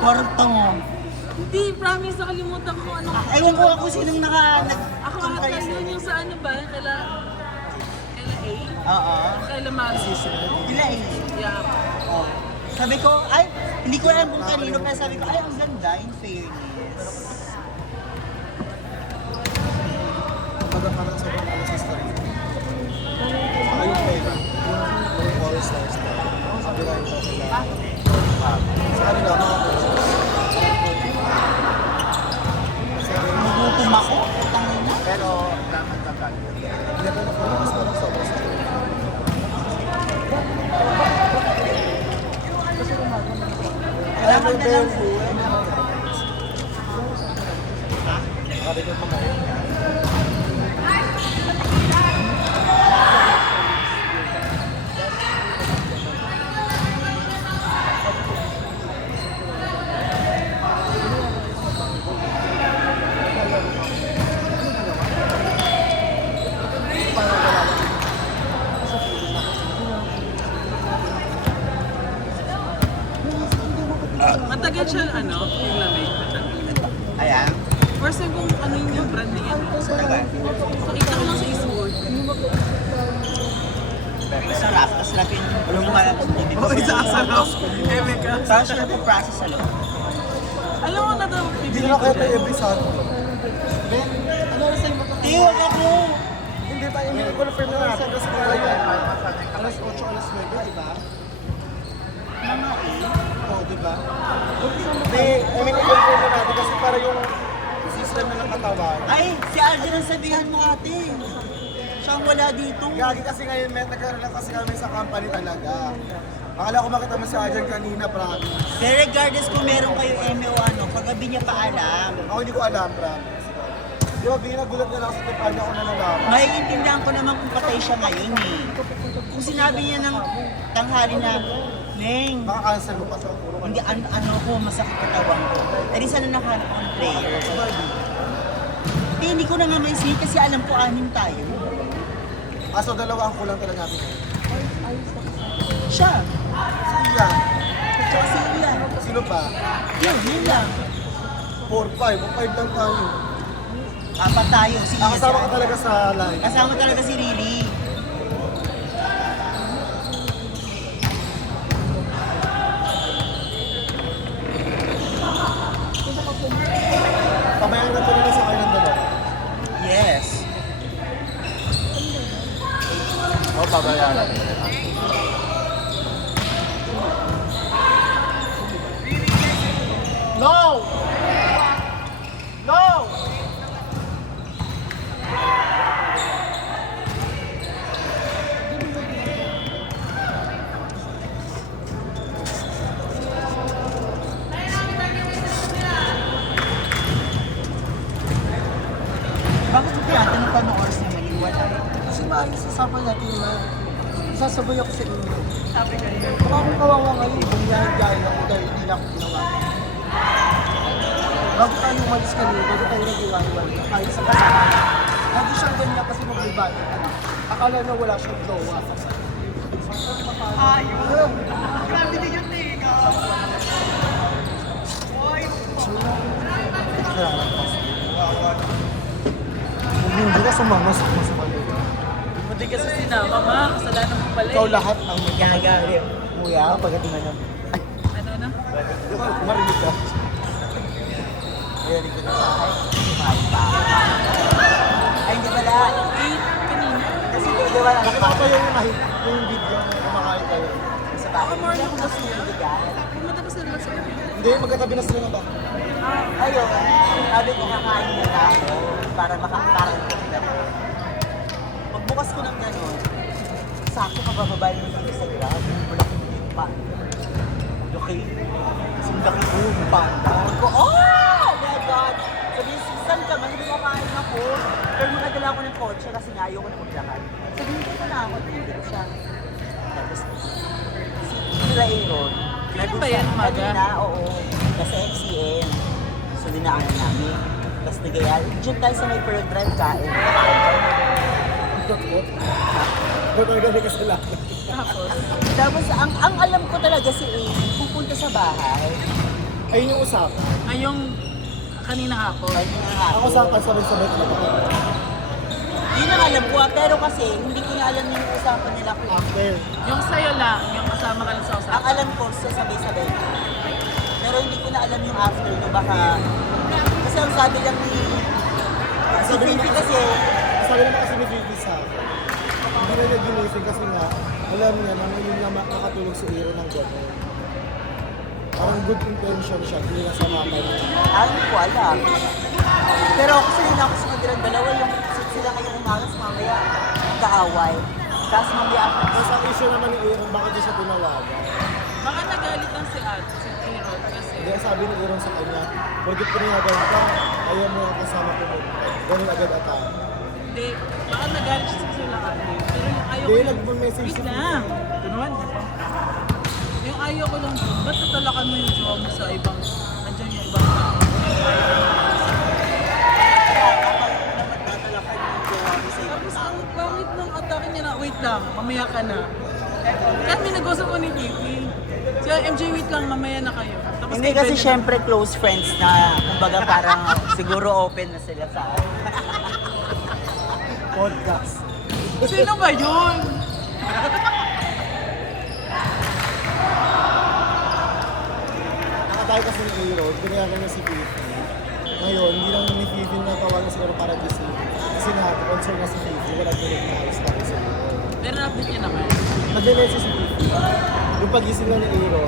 Kwarto mo. Hindi, promise, nakalimutan ko ano. Ewan ko ako sinong Ako ata yun yung sa ano ba? Kaila A? Oo. Kaila Masi. Ila eh. Yeah. Oh. Sabi ko, ay, hindi ko alam kung kanino, pero sabi ko, ay, ang ganda, in fairness. Parang sobrang ano sa story. Saka yung pera, yung forest lifestyle. Sabi lang ito sila. Sa kanila, mga Nagutom ako. Tangina. pero dapat tagal. Hindi ko na mas parang sobrang story. Kailangan na lang food. Sabi ko pamain. Matagal siya ano, yung lamig. Ayan. First time kung ano yung brand niya. Tagal. Nakita ko lang sa Eastwood. Masarap. Tapos lapin yung mga hindi pa. Oh, isa sarap. Eme ka. Tapos siya nagpa-process sa loob. Alam mo na daw, Hindi na lang kaya tayo every Sunday. Ben, ano oras tayo matapos? Tiwag ako! Hindi tayo, i-confirm na natin kasi kaya yun. Alas 8, alas 9, di ba? Mga Oo, di ba? Hindi, i-confirm na natin kasi para yung system na ng katawan. Ay, si Alden ang sabihan mo ate. Siya ang wala dito. Gagi kasi ngayon, nagkaroon lang kasi kami sa company talaga. Akala ko makita mo si Ajan kanina, promise. Pero regardless kung meron kayo eme o ano, kagabi niya pa alam. Ako hindi ko alam, promise. Di ba, binagulat na lang sa tipanya ko na nalaman. Maiintindihan ko naman kung patay siya ngayon eh. Kung sinabi niya ng tanghali na, Neng, Maka-cancel mo pa sa hindi ano ko, masakit katawan ko. Edi sana nakahanap ko ng prayer. Hindi ko na nga maisip kasi alam ko anim tayo. So dalawa ang kulang talaga natin. Siya. Si Ian. Tsaka si Ian. Sino pa? Yun lang. 4, 5. 5 lang tayo. Apat tayo. Si Ian. Kasama ka talaga sa line. Kasama talaga si Riri. Pamayan na talaga sa kayo ng dalawa. Yes. Oo, pabayaran. No! No! Bakit yung tinatanong pa ng oras na maliwala? Kasi maayos sa sapan natin na sasabay ako sa inyo. Sabi ka niya. Baka akong kawawa ngayon, bumiyahin ako dahil hindi na ako ginawa. Bago tayo umalis kanina, bago tayo nag-iwan, ayos sa kasama. Lagi siyang ganyan kasi maglibati. Akala na wala siyang jowa. Ayun. Grabe din yung tiga. Oy. Hindi ka sumama sa kanila. Buti kasi sinama, ma. Kasalanan mo pala. Ikaw lahat ang Gagari. Kuya, pagdating na. Ano na? marinig ka. Very good. Ay, hindi pala. 8 kanina. Kasi di ba Nakita ko pa yung video na kumakain kayo. sa bahay. Ako morning kasi yun. Bigan. Pumunta pa sila sa Hindi, magkatabi na sila ng baka. Ayun, sabi ko kakain muna ako para makakaparang ko sila. Pagbukas ko ng gano'n, sakto kabababa yung dito sa grab, malaki yung panda. Laki. Kasi laki ko yung panda. Sabi ko, oh my God! Sabi, saan ka man, hindi makain ako. Pero makadala ako ng kotse kasi nga ayaw ko na maglakad. Sabi, hindi ko na ako, hindi ko siya. Tapos, sila Aaron. Kailan ba yan, umaga? Kanina, oo. Kasi MCM. So, dinaanan namin. Tapos nagayal. Diyan tayo sa may Pearl Drive kain. Nakain tayo. Magkagaling ka sila. Tapos, Tapos, ang alam ko talaga si A, pupunta sa bahay. Ayun yung usapan. Ngayong kanina hapon. Ay, yun nga. Ang usapan sabay-sabay talaga. Yun ang alam ko, pero kasi hindi ko na alam yung usapan nila kung After. Yung sa'yo lang, yung kasama ka lang sa ang usapan. alam ko sa sabay-sabay. Pero hindi ko na alam yung after no baka kasi ang sabi lang ni si Fifi kasi Sabi naman kasi ni Vivi sa akin, hindi na niya ginising kasi nga, alam niya na ngayon na makatulog si Iro ng gano'n. Parang good intention siya, hindi na sa mama niya. hindi ko alam. Pero ako sila na ako sa kanilang dalawa yung sila ngayong umagas mamaya kaaway. Tapos mamaya ako Tapos ang issue naman ni Iro, bakit niya siya tinawagan? Baka nagalit lang si Ate, si Aaron, kasi Hindi, sabi ni Iro sa kanya, bakit pinayagan ka, ayaw mo yung kasama pumunta. Ganun agad atake. hindi, baka nagalit siya sa sila Ate. Pero yung ayaw Hindi, ko nag-message wait si lang. Ito naman. Yung ayaw ko lang dun, ba't tatalakan mo yung jowa mo sa ibang, andyan yung ibang tao? tatalakan yung jowa mo sa Tapos ang pangit ng atake niya na, wait lang, mamaya ka na. Kami nag-usap ko ni Pipi. Si MJ, wait lang, mamaya na kayo. Tapos Hindi kay kasi Ben syempre close friends na kumbaga parang siguro open na sila sa Podcast. Sino ba yun? Nakatayo kasi ni Iro, pinayagan niya si Fifi. Ngayon, hindi lang ni Fifi na tawagan siguro para gising. Kasi nga, concern na si Fifi, wala din yung naayos natin sa Iro. Pero update niya naman. Nag-message si Fifi. Yung pagising na ni Iro,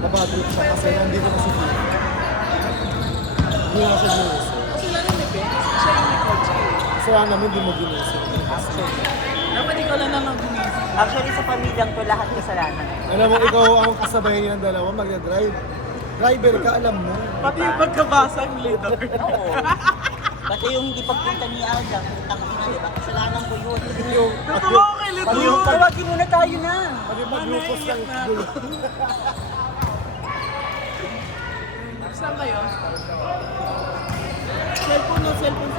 nabatrip siya kasi nandito na si Fifi. Hindi na siya ginising. Kasi lalo ni Ben, kasi siya yung may coach eh. Kasi wala naman, hindi mo ginising. Dapat ikaw lang naman gumising. Actually sa pamilyang to lahat kasalanan. Alam mo, ikaw ang kasabay niya ng dalawa, magdadrive. Driver ka, alam mo. Pati yung pagkabasang leader. Oo. Pati yung hindi pagpunta ni Alda, putang ina, di ba? Kasalanan ko yun. Yung, Totoo kay Pati Ledur. yung- Tawagin muna tayo na. pati maglupos ng Naiiyak na. gulo. Saan kayo? Cellphone no, cellphone.